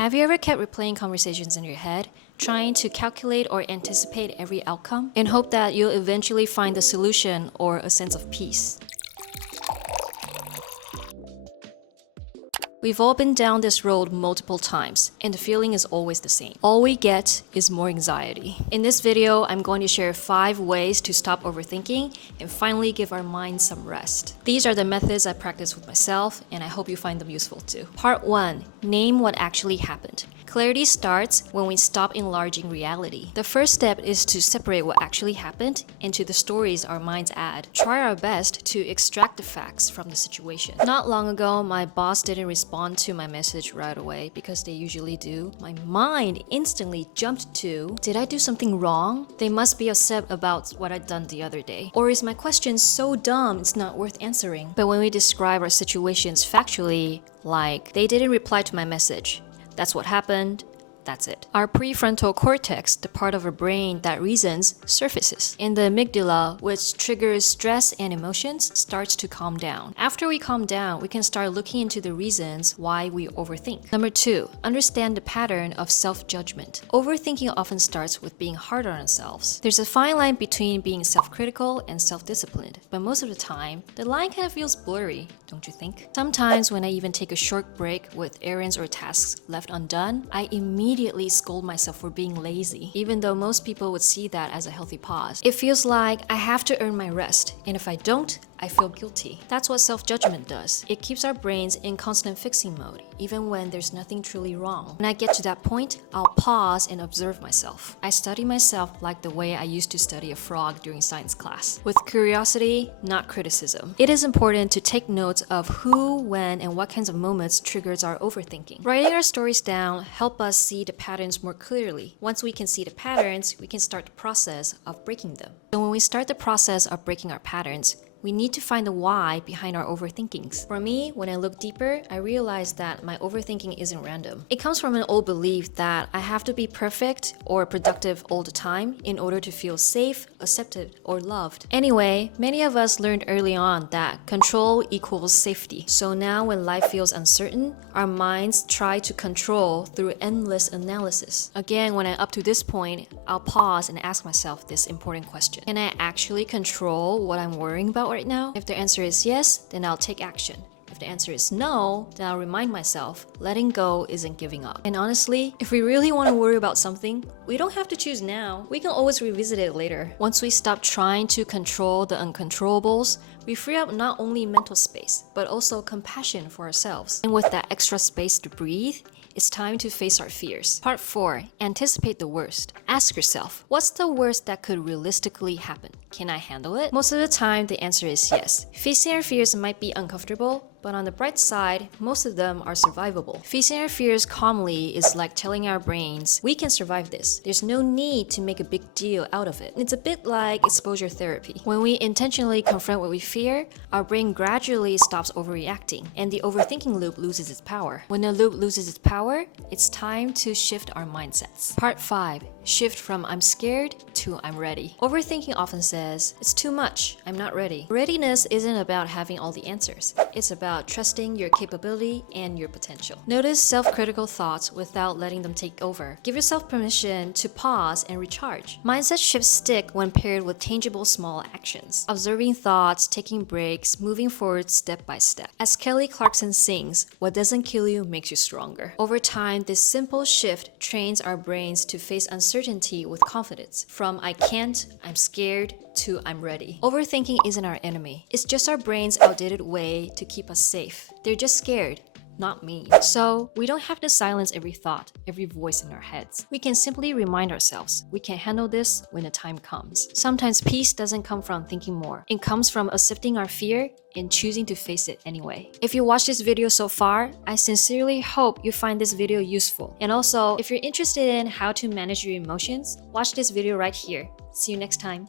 Have you ever kept replaying conversations in your head, trying to calculate or anticipate every outcome, in hope that you'll eventually find the solution or a sense of peace? We've all been down this road multiple times, and the feeling is always the same. All we get is more anxiety. In this video, I'm going to share 5 ways to stop overthinking and finally give our minds some rest. These are the methods I practice with myself, and I hope you find them useful too. Part 1. Name what actually happened. Clarity starts when we stop enlarging reality. The first step is to separate what actually happened into the stories our minds add. Try our best to extract the facts from the situation. Not long ago, my boss didn't respond to my message right away because they usually do. My mind instantly jumped to, did I do something wrong? They must be upset about what I'd done the other day. Or is my question so dumb it's not worth answering? But when we describe our situations factually, like, they didn't reply to my message, that's what happened, that's it. Our prefrontal cortex, the part of our brain that reasons, surfaces. And the amygdala, which triggers stress and emotions, starts to calm down. After we calm down, we can start looking into the reasons why we overthink. Number 2, understand the pattern of self-judgment. Overthinking often starts with being hard on ourselves. There's a fine line between being self-critical and self-disciplined, but most of the time, the line kind of feels blurry, don't you think? Sometimes when I even take a short break with errands or tasks left undone, I immediately scold myself for being lazy, even though most people would see that as a healthy pause. It feels like I have to earn my rest, and if I don't, I feel guilty. That's what self-judgment does. It keeps our brains in constant fixing mode, even when there's nothing truly wrong. When I get to that point, I'll pause and observe myself. I study myself like the way I used to study a frog during science class, with curiosity, not criticism. It is important to take notes of who, when, and what kinds of moments triggers our overthinking. Writing our stories down help us see the patterns more clearly. Once we can see the patterns, we can start the process of breaking them. So when we start the process of breaking our patterns, we need to find the why behind our overthinkings. For me, when I look deeper, I realize that my overthinking isn't random. It comes from an old belief that I have to be perfect or productive all the time in order to feel safe, accepted, or loved. Anyway, many of us learned early on that control equals safety. So now when life feels uncertain, our minds try to control through endless analysis. Again, when I'm up to this point, I'll pause and ask myself this important question. Can I actually control what I'm worrying about right now? If the answer is yes, then I'll take action. If the answer is no, then I'll remind myself, letting go isn't giving up. And honestly, if we really want to worry about something, we don't have to choose now. We can always revisit it later. Once we stop trying to control the uncontrollables, we free up not only mental space, but also compassion for ourselves. And with that extra space to breathe, it's time to face our fears. Part 4. Anticipate the worst. Ask yourself, what's the worst that could realistically happen? Can I handle it? Most of the time, the answer is yes. Facing our fears might be uncomfortable, but on the bright side, most of them are survivable. Facing our fears calmly is like telling our brains, we can survive this. There's no need to make a big deal out of it. It's a bit like exposure therapy. When we intentionally confront what we fear, our brain gradually stops overreacting, and the overthinking loop loses its power. When the loop loses its power, it's time to shift our mindsets. Part 5. Shift from I'm scared to I'm ready. Overthinking often says, it's too much, I'm not ready. Readiness isn't about having all the answers. It's about trusting your capability and your potential. Notice self-critical thoughts without letting them take over. Give yourself permission to pause and recharge. Mindset shifts stick when paired with tangible small actions. Observing thoughts, taking breaks, moving forward step by step. As Kelly Clarkson sings, what doesn't kill you makes you stronger. Over time, this simple shift trains our brains to face uncertainty with confidence. From I can't, I'm scared, to I'm ready. Overthinking isn't our enemy. It's just our brain's outdated way to keep us safe. They're just scared, not mean. So we don't have to silence every thought, every voice in our heads. We can simply remind ourselves we can handle this when the time comes. Sometimes peace doesn't come from thinking more. It comes from accepting our fear and choosing to face it anyway. If you watched this video so far, I sincerely hope you find this video useful. And also, if you're interested in how to manage your emotions, watch this video right here. See you next time.